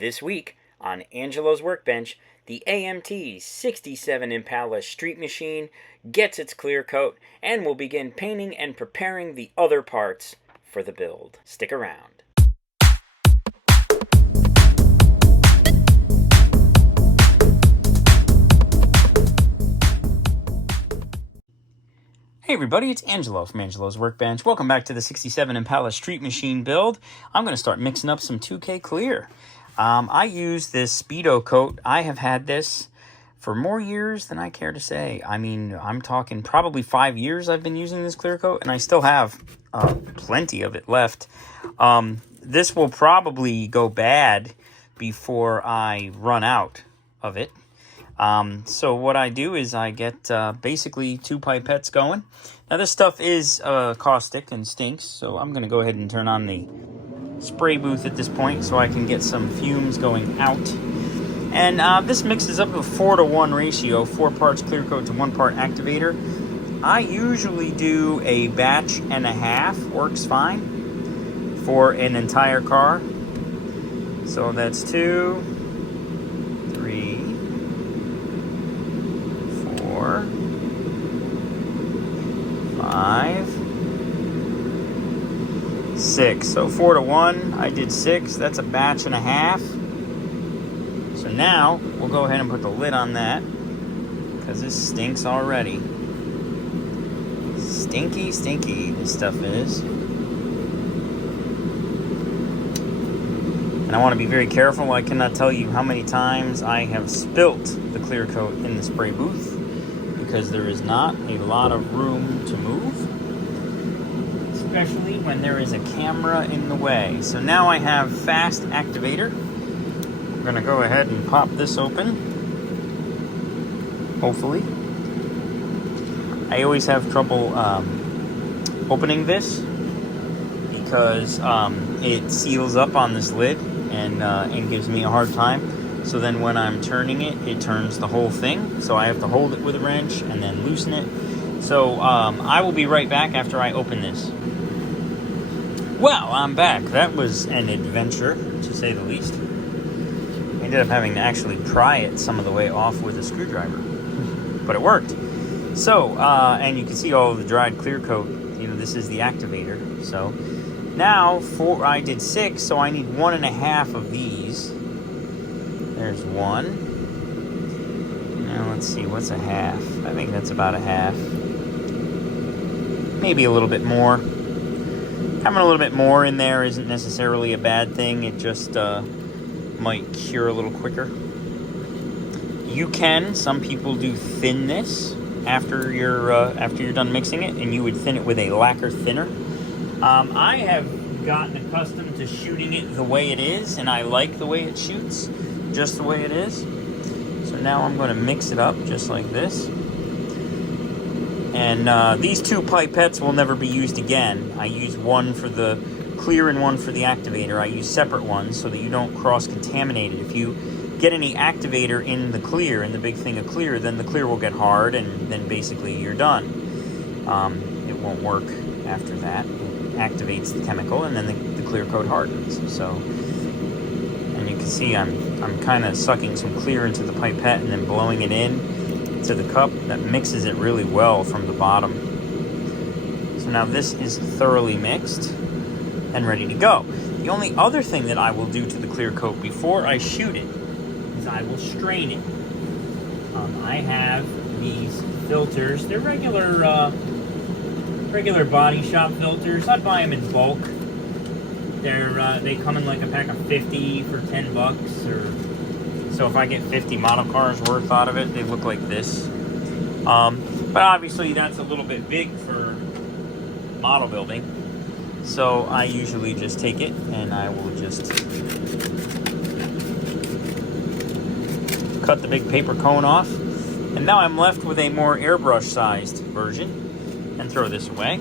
This week on Angelo's Workbench, the AMT 67 Impala Street Machine gets its clear coat and will begin painting and preparing the other parts for the build. Stick around. Hey everybody, it's Angelo from Angelo's Workbench. Welcome back to the 67 Impala Street Machine build. I'm going to start mixing up some 2K Clear. I use this Speedo coat. I have had this for more years than I care to say. I mean, I'm talking probably 5 years I've been using this clear coat, and I still have plenty of it left. This will probably go bad before I run out of it. So what I do is I get basically 2 pipettes going. Now this stuff is caustic and stinks, so I'm going to go ahead and turn on the spray booth at this point so I can get some fumes going out. And this mixes up a 4-to-1 ratio, 4 parts clear coat to 1 part activator. I usually do a batch and a half, works fine for an entire car. So that's 2, 3, 4, 5, 6. So 4-to-1, I did 6. That's a batch and a half. So now we'll go ahead and put the lid on that because this stinks already. Stinky, stinky this stuff is. And I want to be very careful. I cannot tell you how many times I have spilt the clear coat in the spray booth because there is not a lot of room to move, especially when there is a camera in the way. So now I have fast activator. I'm going to go ahead and pop this open, hopefully. I always have trouble opening this because it seals up on this lid and gives me a hard time. So then when I'm turning it, it turns the whole thing. So I have to hold it with a wrench and then loosen it. So I will be right back after I open this. Well, I'm back. That was an adventure, to say the least. I ended up having to actually pry it some of the way off with a screwdriver. But it worked. So, and you can see all of the dried clear coat. You know, this is the activator. So now, I did 6, so I need 1.5 of these. There's 1. Now let's see, what's a half? I think that's about a half. Maybe a little bit more. Having a little bit more in there isn't necessarily a bad thing. It just might cure a little quicker. You can. Some people do thin this after you're done mixing it, and you would thin it with a lacquer thinner. I have gotten accustomed to shooting it the way it is, and I like the way it shoots, just the way it is. So now I'm going to mix it up just like this. And these 2 pipettes will never be used again. I use one for the clear and one for the activator. I use separate ones so that you don't cross-contaminate it. If you get any activator in the clear, in the big thing of clear, then the clear will get hard, and then basically you're done. It won't work after that. It activates the chemical, and then the clear coat hardens. So, and you can see I'm kind of sucking some clear into the pipette and then blowing it in to the cup. That mixes it really well from the bottom. So now this is thoroughly mixed and ready to go. The only other thing that I will do to the clear coat before I shoot it is I will strain it. I have these filters. They're regular body shop filters. I buy them in bulk. They come in like a pack of 50 for $10, or so if I get 50 model cars worth out of it, they look like this. But obviously that's a little bit big for model building. So I usually just take it and I will just cut the big paper cone off. And now I'm left with a more airbrush sized version, and throw this away.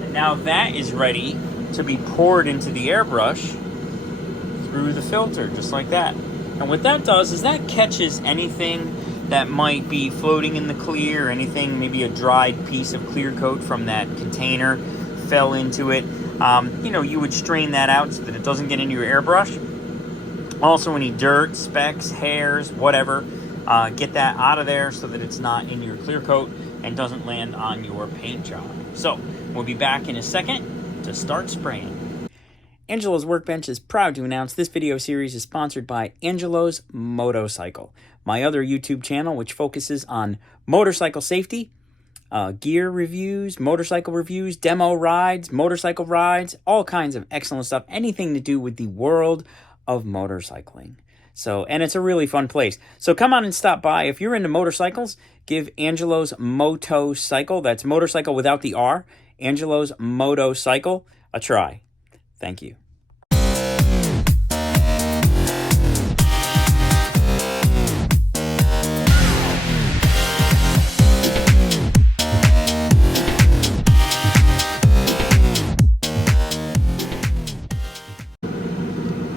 And now that is ready to be poured into the airbrush through the filter, just like that. And what that does is that catches anything that might be floating in the clear, anything, maybe a dried piece of clear coat from that container fell into it. You would strain that out so that it doesn't get into your airbrush. Also, any dirt, specks, hairs, whatever, get that out of there so that it's not in your clear coat and doesn't land on your paint job. So, we'll be back in a second to start spraying. Angelo's Workbench is proud to announce this video series is sponsored by Angelo's Motorcycle, my other YouTube channel which focuses on motorcycle safety, gear reviews, motorcycle reviews, demo rides, motorcycle rides, all kinds of excellent stuff, anything to do with the world of motorcycling. So, and it's a really fun place. So come on and stop by. If you're into motorcycles, give Angelo's Motocycle, that's motorcycle without the R, Angelo's Motocycle, a try. Thank you.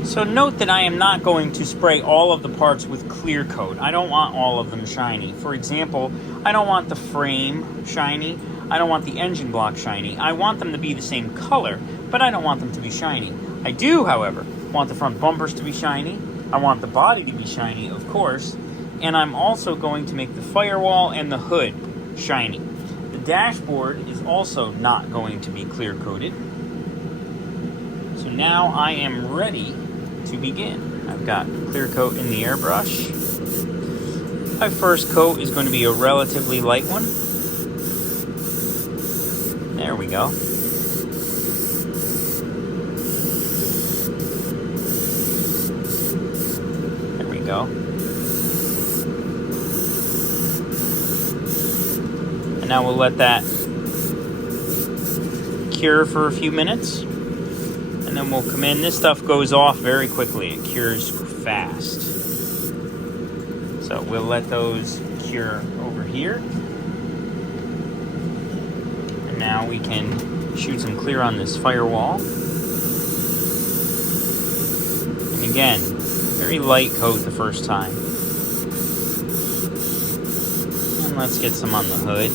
So note that I am not going to spray all of the parts with clear coat. I don't want all of them shiny. For example, I don't want the frame shiny. I don't want the engine block shiny. I want them to be the same color, but I don't want them to be shiny. I do, however, want the front bumpers to be shiny. I want the body to be shiny, of course. And I'm also going to make the firewall and the hood shiny. The dashboard is also not going to be clear coated. So now I am ready to begin. I've got clear coat in the airbrush. My first coat is going to be a relatively light one. There we go. There we go. And now we'll let that cure for a few minutes. And then we'll come in. This stuff goes off very quickly. It cures fast. So we'll let those cure over here. And now we can shoot some clear on this firewall. And again, very light coat the first time. And let's get some on the hood.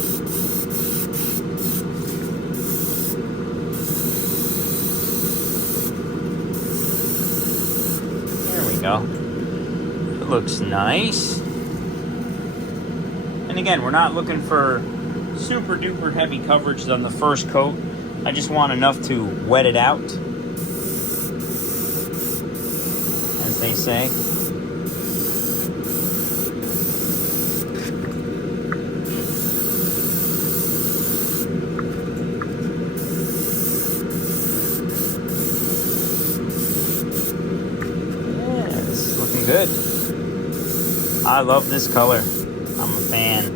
Go. It looks nice. And again, we're not looking for super duper heavy coverage on the first coat. I just want enough to wet it out, as they say. Good. I love this color. I'm a fan.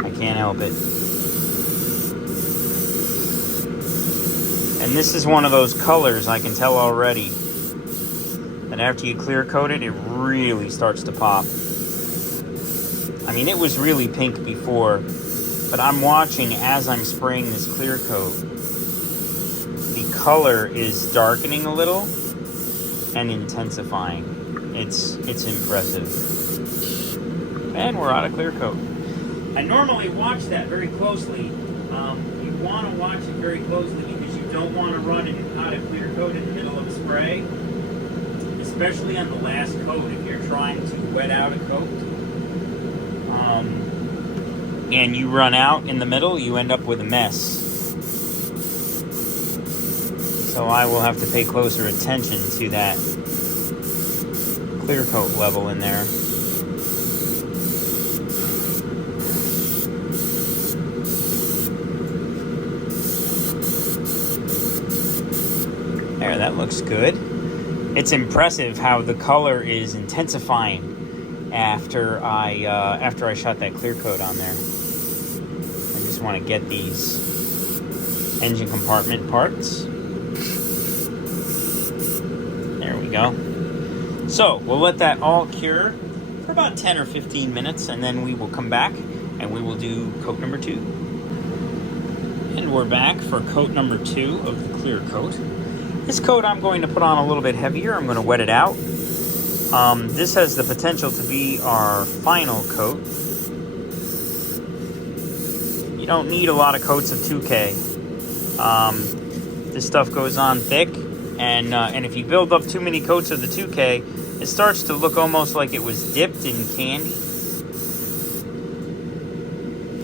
I can't help it. And this is one of those colors I can tell already that after you clear coat it, it really starts to pop. I mean, it was really pink before, but I'm watching as I'm spraying this clear coat. The color is darkening a little and intensifying. It's impressive. And we're out of clear coat. I normally watch that very closely. You want to watch it very closely because you don't want to run out of clear coat in the middle of a spray, especially on the last coat if you're trying to wet out a coat. And you run out in the middle, you end up with a mess. So I will have to pay closer attention to that clear coat level in there. There, that looks good. It's impressive how the color is intensifying after I shot that clear coat on there. I just want to get these engine compartment parts. There we go. So we'll let that all cure for about 10 or 15 minutes, and then we will come back and we will do coat number 2. And we're back for coat number 2 of the clear coat. This coat I'm going to put on a little bit heavier. I'm going to wet it out. This has the potential to be our final coat. You don't need a lot of coats of 2K. This stuff goes on thick, and if you build up too many coats of the 2K, it starts to look almost like it was dipped in candy.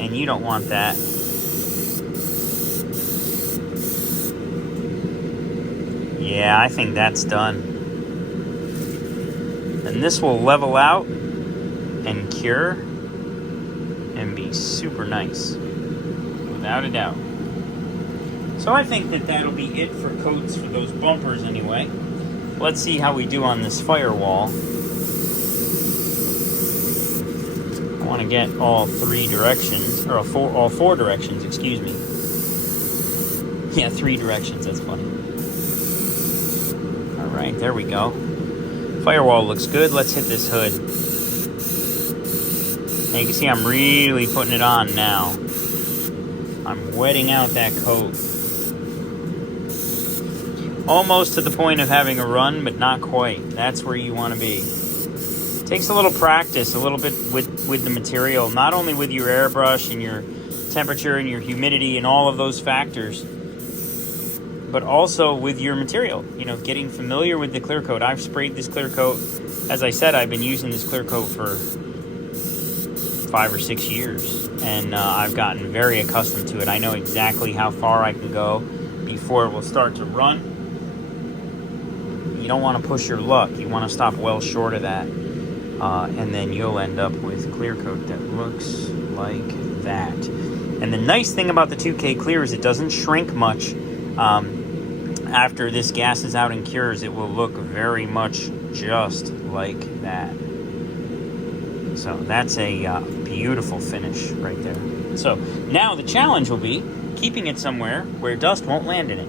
And you don't want that. Yeah, I think that's done. And this will level out and cure and be super nice, without a doubt. So I think that that'll be it for coats for those bumpers anyway. Let's see how we do on this firewall. I want to get all 3 directions, or all four directions, excuse me. Yeah, 3 directions, that's funny. Alright, there we go. Firewall looks good. Let's hit this hood. Now you can see I'm really putting it on now. I'm wetting out that coat. Almost to the point of having a run, but not quite. That's where you want to be. Takes a little practice, a little bit with the material, not only with your airbrush and your temperature and your humidity and all of those factors, but also with your material. You know, getting familiar with the clear coat. I've sprayed this clear coat. As I said, I've been using this clear coat for 5 or 6 years, and I've gotten very accustomed to it. I know exactly how far I can go before it will start to run. You don't want to push your luck. You want to stop well short of that. And then you'll end up with clear coat that looks like that. And the nice thing about the 2K clear is it doesn't shrink much. After this gas is out and cures, it will look very much just like that. So that's a beautiful finish right there. So now the challenge will be keeping it somewhere where dust won't land in it.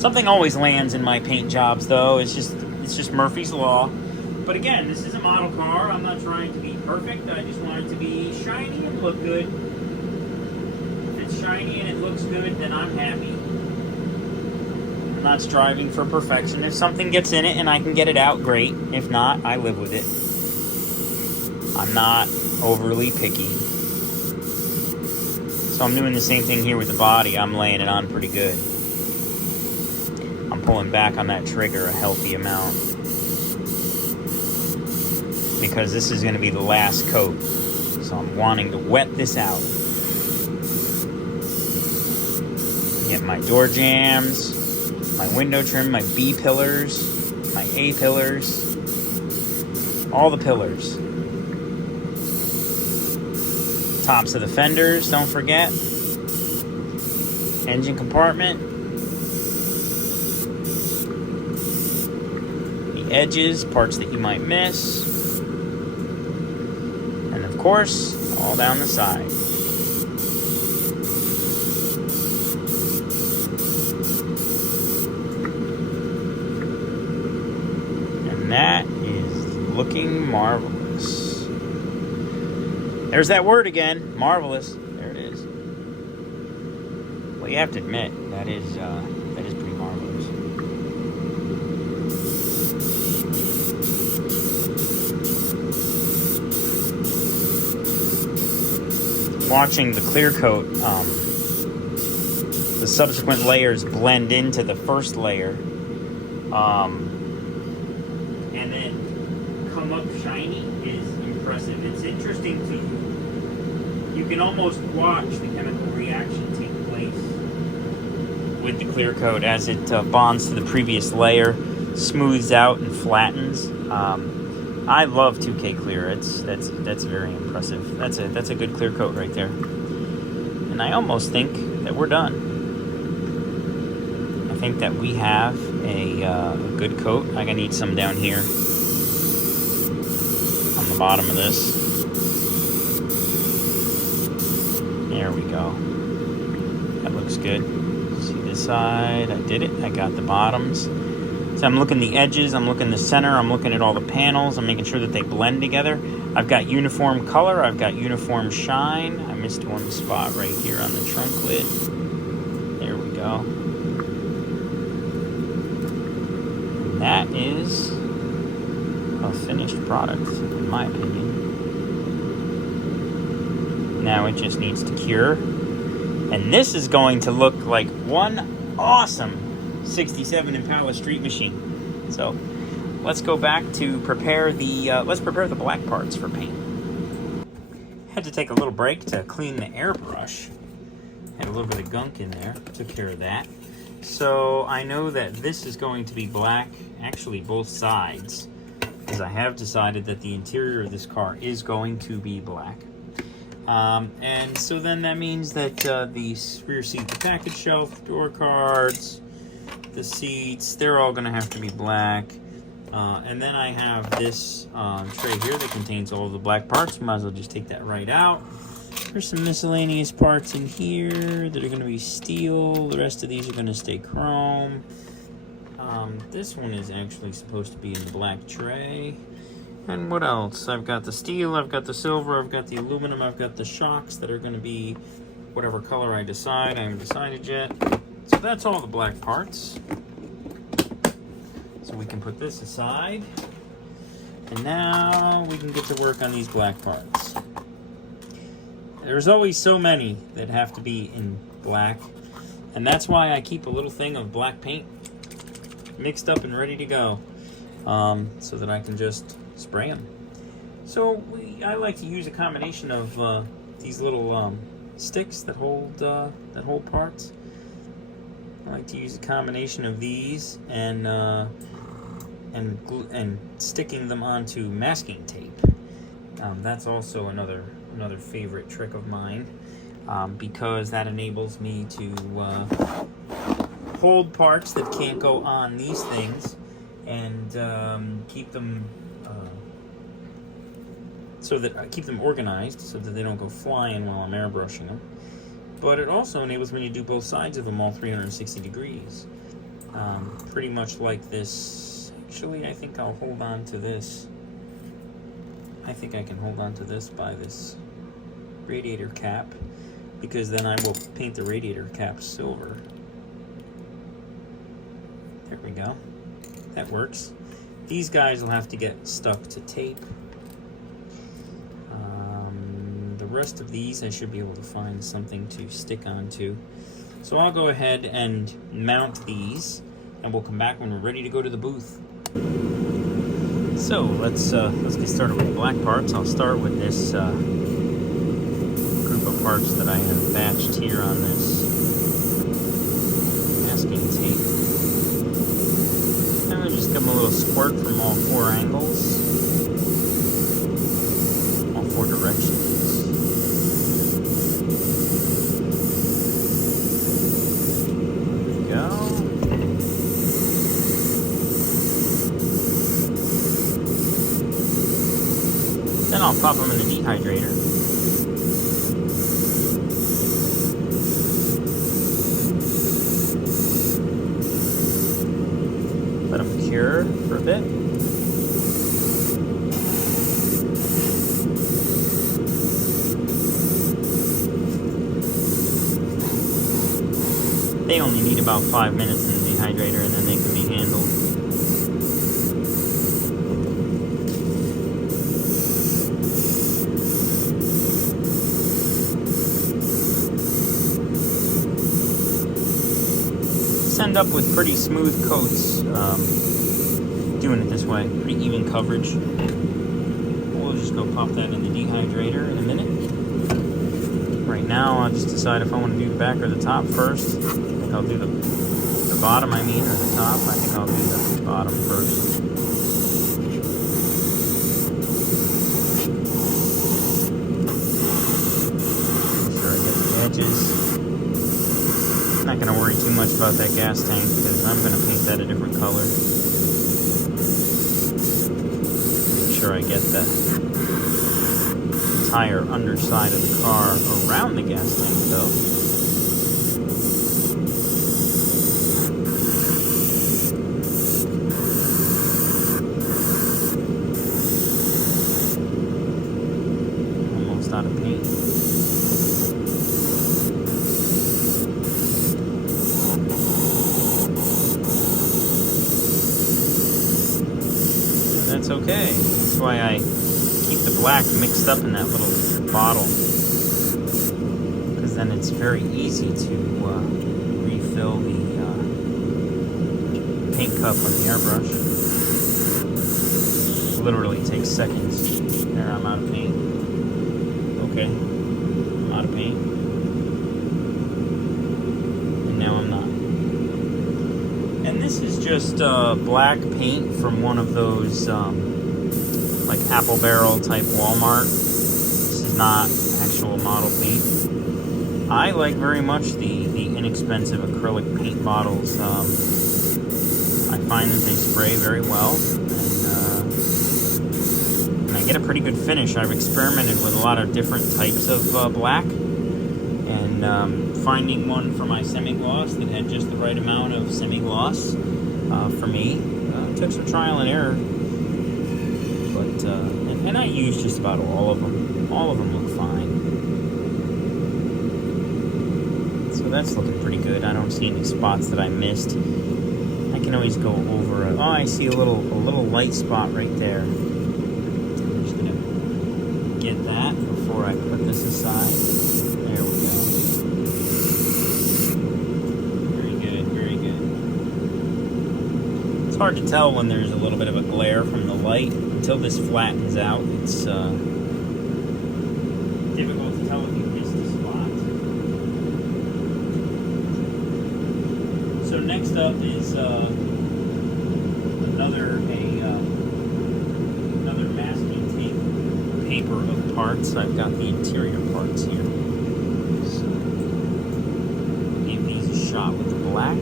Something always lands in my paint jobs, though. It's just Murphy's Law. But again, this is a model car. I'm not trying to be perfect. I just want it to be shiny and look good. If it's shiny and it looks good, then I'm happy. I'm not striving for perfection. If something gets in it and I can get it out, great. If not, I live with it. I'm not overly picky. So I'm doing the same thing here with the body. I'm laying it on pretty good. I'm pulling back on that trigger a healthy amount, because this is going to be the last coat. So I'm wanting to wet this out. Get my door jambs, my window trim, my B pillars, my A pillars, all the pillars. Tops of the fenders, don't forget. Engine compartment. Edges, parts that you might miss, and of course, all down the side. And that is looking marvelous. There's that word again, marvelous. There it is. Well, you have to admit, that is pretty marvelous. Watching the clear coat, the subsequent layers blend into the first layer, and then come up shiny is impressive. It's interesting you can almost watch the chemical reaction take place with the clear coat as it bonds to the previous layer, smooths out and flattens. I love 2K clear. That's very impressive. That's a good clear coat right there. And I almost think that we're done. I think that we have a good coat. I'm gonna need some down here on the bottom of this. There we go. That looks good. See this side? I did it. I got the bottoms. So I'm looking the edges, I'm looking the center, I'm looking at all the panels, I'm making sure that they blend together. I've got uniform color, I've got uniform shine. I missed one spot right here on the trunk lid. There we go. And that is a finished product, in my opinion. Now it just needs to cure. And this is going to look like one awesome 67 Impala street machine. So let's go back to prepare the black parts for paint. Had to take a little break to clean the airbrush. Had a little bit of gunk in there. Took care of that. So I know that this is going to be black, actually both sides, because I have decided that the interior of this car is going to be black. And so then that means that the rear seat, the package shelf, door cards, the seats, they're all going to have to be black. And then I have this tray here that contains all of the black parts. Might as well just take that right out. There's some miscellaneous parts in here that are going to be steel. The rest of these are going to stay chrome. This one is actually supposed to be in the black tray. And what else? I've got the steel, I've got the silver, I've got the aluminum, I've got the shocks that are going to be whatever color I decide. I haven't decided yet. So that's all the black parts. So we can put this aside. And now we can get to work on these black parts. There's always so many that have to be in black. And that's why I keep a little thing of black paint mixed up and ready to go. So that I can just spray them. So I like to use a combination of these little sticks that hold parts. I like to use a combination of these and sticking them onto masking tape. That's also another favorite trick of mine, because that enables me to hold parts that can't go on these things and keep them keep them organized so that they don't go flying while I'm airbrushing them. But it also enables me to do both sides of them all 360 degrees. Pretty much like this. Actually, I think I'll hold on to this. I think I can hold on to this by this radiator cap, because then I will paint the radiator cap silver. There we go. That works. These guys will have to get stuck to tape. The rest of these I should be able to find something to stick onto. So I'll go ahead and mount these, and we'll come back when we're ready to go to the booth. So let's get started with the black parts. I'll start with this group of parts that I have batched here on this masking tape. I'm going to just give them a little squirt from all four angles, all four directions. There we go. Then I'll pop them in the dehydrator. Let them cure for a bit. They only need about 5 minutes in the dehydrator, and then they can be handled. End up with pretty smooth coats doing it this way, pretty even coverage. We'll just go pop that in the dehydrator in a minute. Right now I'll just decide if I want to do the back or the top first. I think I'll do the bottom, or the top. I think I'll do the bottom first. Make sure I get the edges. I'm not going to worry too much about that gas tank because I'm going to paint that a different color. Make sure I get the entire underside of the car around the gas tank though. Almost out of paint. That's okay. That's why I keep the black mixed up in that little bottle. then it's very easy to refill the paint cup on the airbrush. Literally takes seconds. There, I'm out of paint. Okay, I'm out of paint. And now I'm not. And this is just black paint from one of those like apple barrel type Walmart. This is not actual model paint. I like very much the inexpensive acrylic paint bottles. I find that they spray very well, and I get a pretty good finish. I've experimented with a lot of different types of black, and finding one for my semi-gloss that had just the right amount of semi-gloss for me took some trial and error. But and I use just about all of them. All of them look fine. So that's looking pretty good. I don't see any spots that I missed. I can always go over it. Oh, I see a little light spot right there. I'm just gonna get that before I put this aside. There we go. Very good, very good. It's hard to tell when there's a little bit of a glare from the light. Until this flattens out, it's difficult to tell if you missed a spot. So next up is another masking tape paper of parts. I've got the interior parts here. So give these a shot with the black.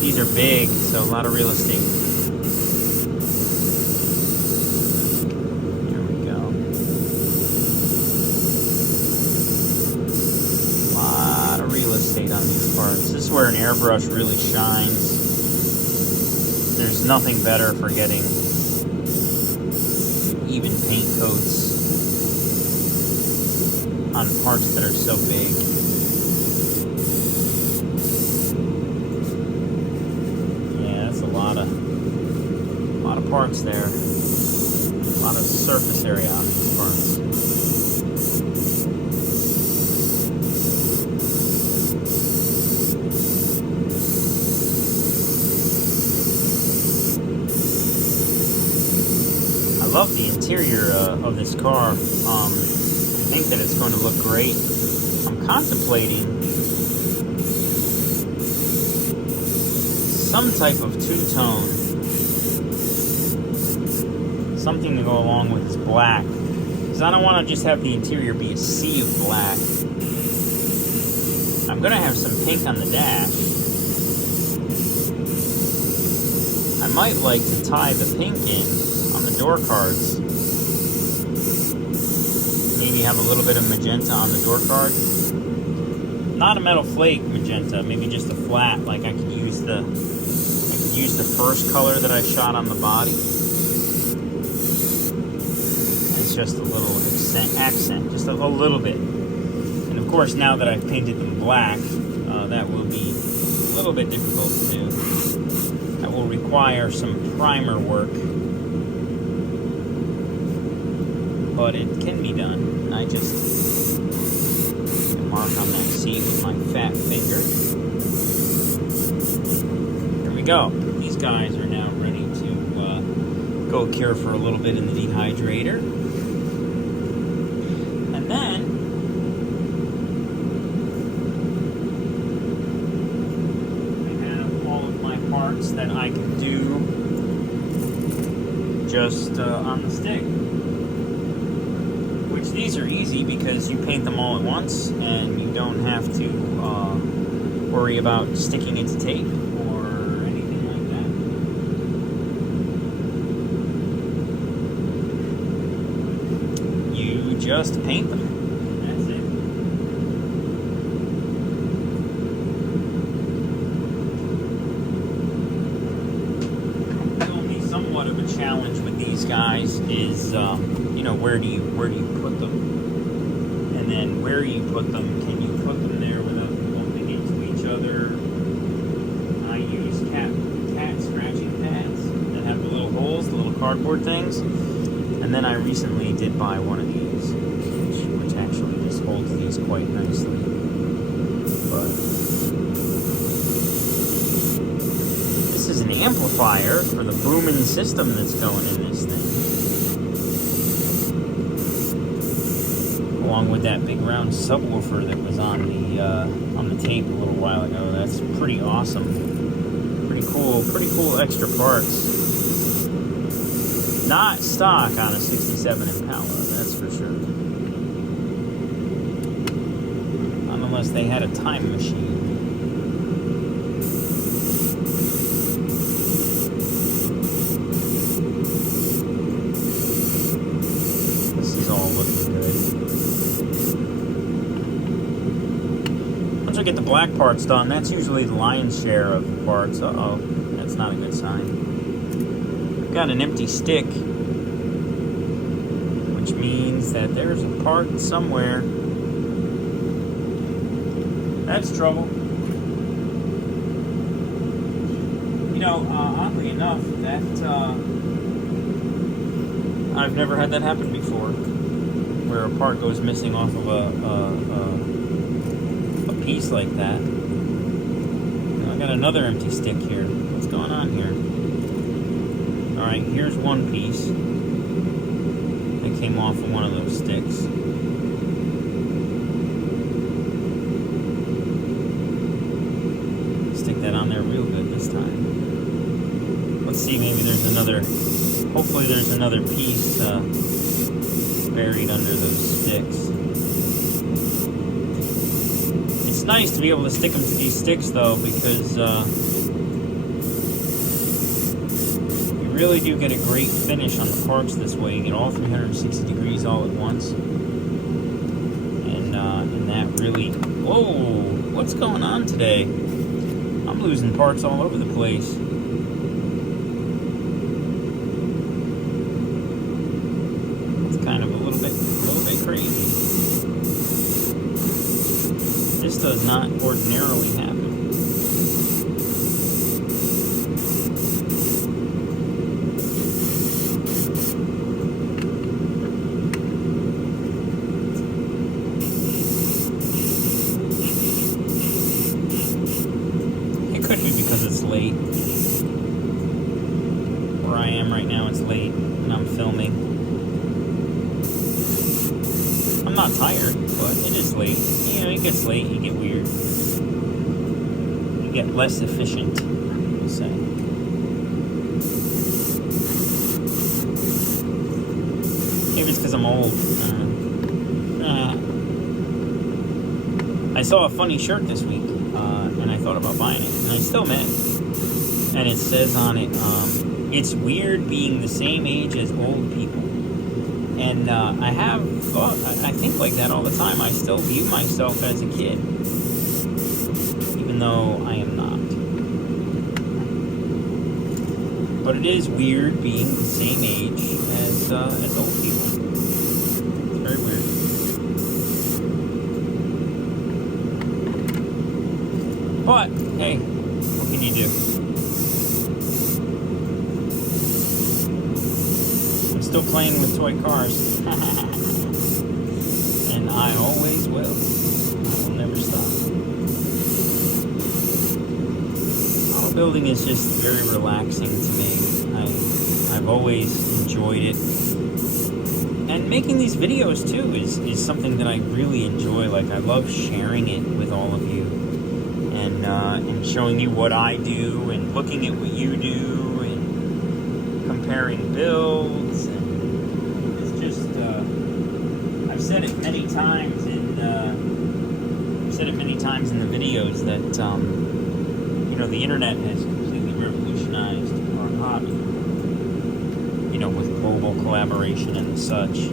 These are big, so a lot of real estate. On these parts. This is where an airbrush really shines. There's nothing better for getting even paint coats on parts that are so big. Yeah, that's a lot of parts there. A lot of surface area on these parts. I love the interior of this car. I think that it's going to look great. I'm contemplating some type of two-tone. Something to go along with this black. Because I don't want to just have the interior be a sea of black. I'm going to have some pink on the dash. I might like to tie the pink in on the door cards. Maybe have a little bit of magenta on the door card. Not a metal flake magenta, maybe just a flat. Like I could use the first color that I shot on the body. It's just a little accent, just a little bit. And of course, now that I've painted them black, that will be a little bit difficult to do. That will require some primer work. But it can be done. I just mark on that seat with my fat finger. Here we go. These guys are now ready to go cure for a little bit in the dehydrator. And then I have all of my parts that I can do just on the stick. These are easy because you paint them all at once and you don't have to worry about sticking it to tape or anything like that. You just paint them. That's it. It will be somewhat of a challenge with these guys is where do you put them, and then where you put them, can you put them there without bumping into each other? I use cat scratching pads that have the little holes, the little cardboard things, and then I recently did buy one of these, which actually things quite nicely. But this is an amplifier for the booming system that's going in this thing. Along with that big round subwoofer that was on the tape a little while ago. That's pretty awesome. Pretty cool extra parts. Not stock on a 67 Impala, that's for sure. Not unless they had a time machine. This is all looking good. Once I get the black parts done, that's usually the lion's share of the parts. Uh-oh, that's not a good sign. Got an empty stick, which means that there's a part somewhere. That's trouble. You know, oddly enough, that I've never had that happen before, where a part goes missing off of a piece like that. I got another empty stick here. What's going on here? Alright, here's one piece that came off of one of those sticks. Stick that on there real good this time. Let's see, maybe there's another, hopefully there's another piece buried under those sticks. It's nice to be able to stick them to these sticks though, because really do get a great finish on the parts this way. You get all 360 degrees all at once, and that really, whoa, what's going on today? I'm losing parts all over the place. It's kind of a little bit crazy. This does not ordinarily happen. Because it's late. Where I am right now, it's late, and I'm filming. I'm not tired, but it is late. You know, it gets late, you get weird. You get less efficient, we'll say. Maybe it's because I'm old. I saw a funny shirt this week, and I thought about buying it, and I still may. And it says on it, it's weird being the same age as old people. And I have thought, I think like that all the time. I still view myself as a kid, even though I am not. But it is weird being the same age as old people. It's very weird. But, hey, what can you do? I'm still playing with toy cars. And I always will. I will never stop. Auto building is just very relaxing to me. I've always enjoyed it. And making these videos, too, is something that I really enjoy. Like, I love sharing it with all of you. And showing you what I do, and looking at what you do, and comparing builds, and it's just, I've said it many times in the videos that, you know, the internet has completely revolutionized our hobby, you know, with global collaboration and such,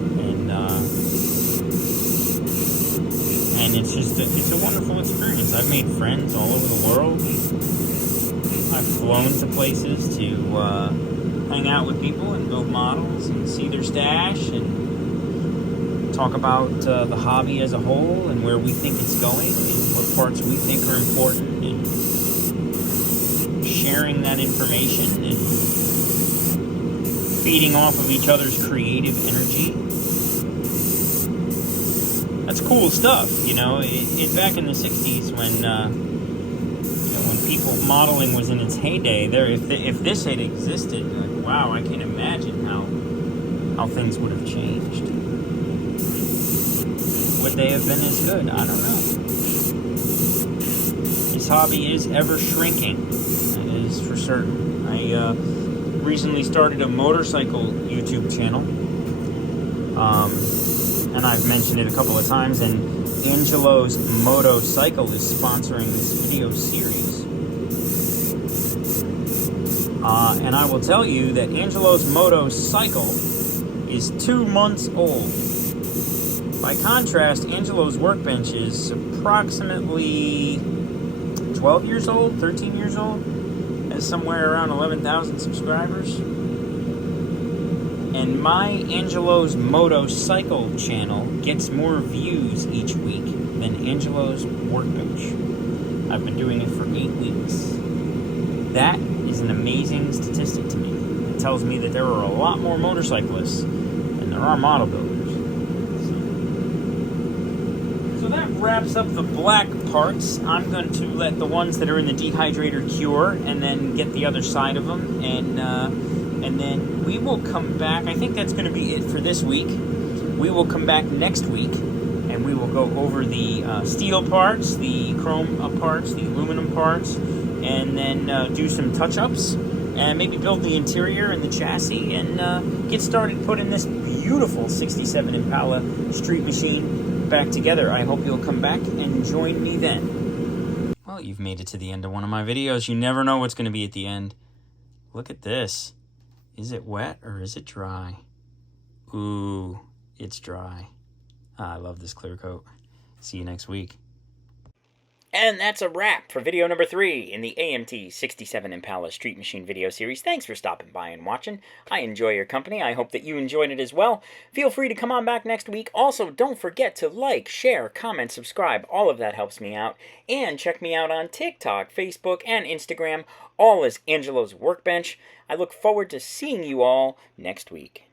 and it's just it's a wonderful experience. I've made friends all over the world. I've flown to places to hang out with people and build models and see their stash and talk about the hobby as a whole and where we think it's going and what parts we think are important, and sharing that information and feeding off of each other's creative energy. That's cool stuff, you know. Back in the 60s when people modeling was in its heyday, if this had existed, like, wow, I can imagine how things would have changed. Would they have been as good? I don't know. This hobby is ever shrinking. That is for certain. I recently started a motorcycle YouTube channel, and I've mentioned it a couple of times, and Angelo's Motorcycle is sponsoring this video series. And I will tell you that Angelo's Motorcycle is 2 months old. By contrast, Angelo's Workbench is approximately 12 years old, 13 years old, has somewhere around 11,000 subscribers. And my Angelo's Motorcycle channel gets more views each week than Angelo's Workbench. I've been doing it for 8 weeks. That is an amazing statistic to me. It tells me that there are a lot more motorcyclists than there are model builders. So that wraps up the black parts. I'm going to let the ones that are in the dehydrator cure and then get the other side of them, and then we will come back. I think that's going to be it for this week. We will come back next week, and we will go over the steel parts, the chrome parts, the aluminum parts, and then do some touch-ups, and maybe build the interior and the chassis, and get started putting this beautiful 67 Impala street machine back together. I hope you'll come back and join me then. Well, you've made it to the end of one of my videos. You never know what's going to be at the end. Look at this. Is it wet or is it dry? Ooh, it's dry. I love this clear coat. See you next week. And that's a wrap for video number 3 in the AMT 67 Impala Street Machine video series. Thanks for stopping by and watching. I enjoy your company. I hope that you enjoyed it as well. Feel free to come on back next week. Also, don't forget to like, share, comment, subscribe. All of that helps me out. And check me out on TikTok, Facebook, and Instagram. All as Angelo's Workbench. I look forward to seeing you all next week.